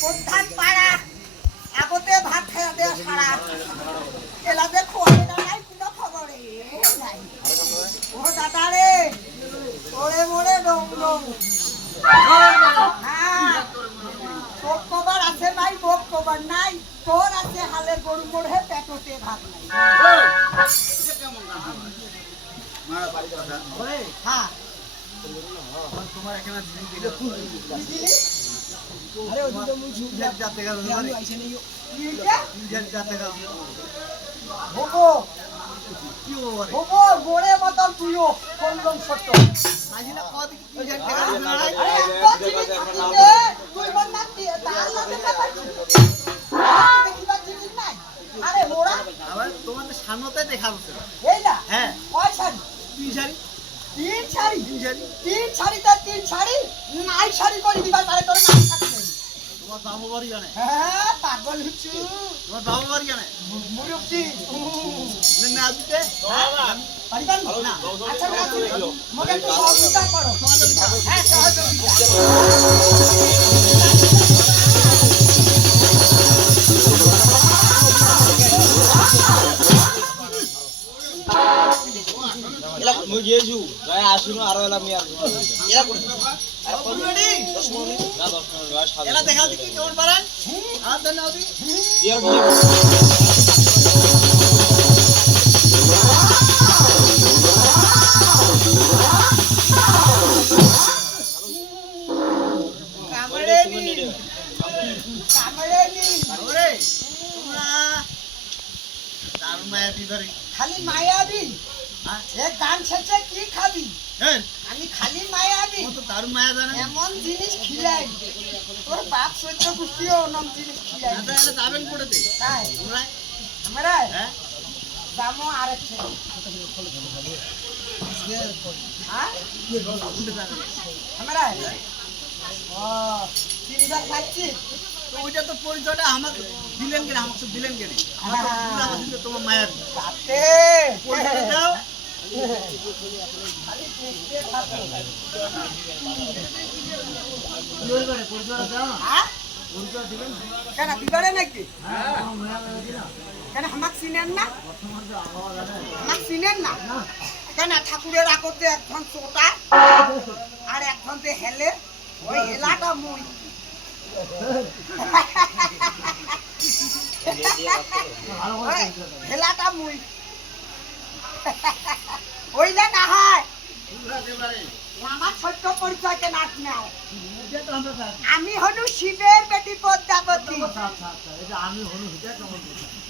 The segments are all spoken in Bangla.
প্রধান পাড়া আগতে ভাত খাইয়া দেয়া সারা এলাতে খোয়া নাই কোনো খবরে নাই ও দাদা রে ওরে মোরে ডং ডং হ্যাঁ তোর কবার আছে নাই বোক কবার নাই তোর আছে হালে গরু মোড়ে পেটতে ভাত নাই হ্যাঁ তোমার এখানে আরে ওদিকে মুঝু যাতে গেল আরে আইছে নেই যাতে গেল ওগো কি ওরে ওগো গোরে মতন তুইও কোনরকম ছোট মাঝিনা কত কি যাতে গেল লড়াই আরে কত কি থাকিতে তুই বন্না কি তার লাগে দেখিবা জিনিস নাই আরে মোরা আবার তোমাদের সামনেতে দেখাবো এই না হ্যাঁ কয় শাড়ি তিন শাড়ি তিন শাড়ি নাই শাড়ি করে দিবা তারে তোর নাম থাকবে তোমার বাবু বাড়ি জানে হ্যাঁ পাগল হচ্ছু তোমার বাবু বাড়ি জানে মুরুব্বি না দিতে বাড়ি বান না আচ্ছা মগে তো সহযোগিতা করো হ্যাঁ সহযোগিতা এলা মই গেছু গায় আসুনো আর এলা মি আর এলা কোন অলরেডি 10 মিনিট না 10 মিনিট গায় সাদা এলা দেখাও দেখি কেমন পারেন আর দেন নাওদি ইয়ার কামড়েনি ওরে তোমরা দারুণ মায়াবি ধরে খালি মায়াবি এ গান শেষে কি খাবি আমি খালি মায়াবি তো দারুণ মায়া জানে এমন জিনিস খিলাই তোর বাপ সহ্য খুশিও এমন জিনিস খিলাই না তাহলে যাবেন কোটাতে তাই তোমরা আমরা হ্যাঁ জামো আরেকটা হ্যাঁ আমরা ও তিনবার খাচ্ছি তো ওইটা তো পরিচয়টা আমাকে দিলেন কেন আমাকে দিলেন কেন আমার তো তোমার মায়া তাতে পরিচয় দাও খালি দেখতে থাকো জোর করে পরিচয় দাও হ্যাঁ পরিচয় দিবেন কেন দিবারে নাকি হ্যাঁ মায়া লাগে না কেন আমাকে চিনেন না আমাকে চিনেন না কেন ঠাকুরের আগতে একজন চোটা আর একজন যে হেলে ওই হেলাটা মুই হেলাটা মুই ওইলা না হয় আমার সত্য পরিচয়কে নাচ নাও আমি হলু শিবের বেটি পদ্মাবতী আমি হনু হিটা কেমন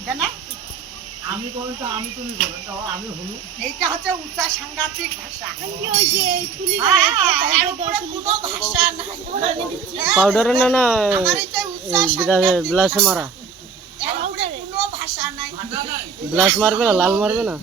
কেন আমি বলেন তো আমি তুমি বলেন তো আমি হনু এইটা হচ্ছে উচ্চা সাংঘাতিক ভাষা ওই যে তুলি এর উপরে কোনো ভাষা নাই পাউডারে না না আমার এইটা উচ্চা ব্লাশে মারা এর উপরে কোনো ভাষা নাই ব্লাশ মারবে না লাল মারবে না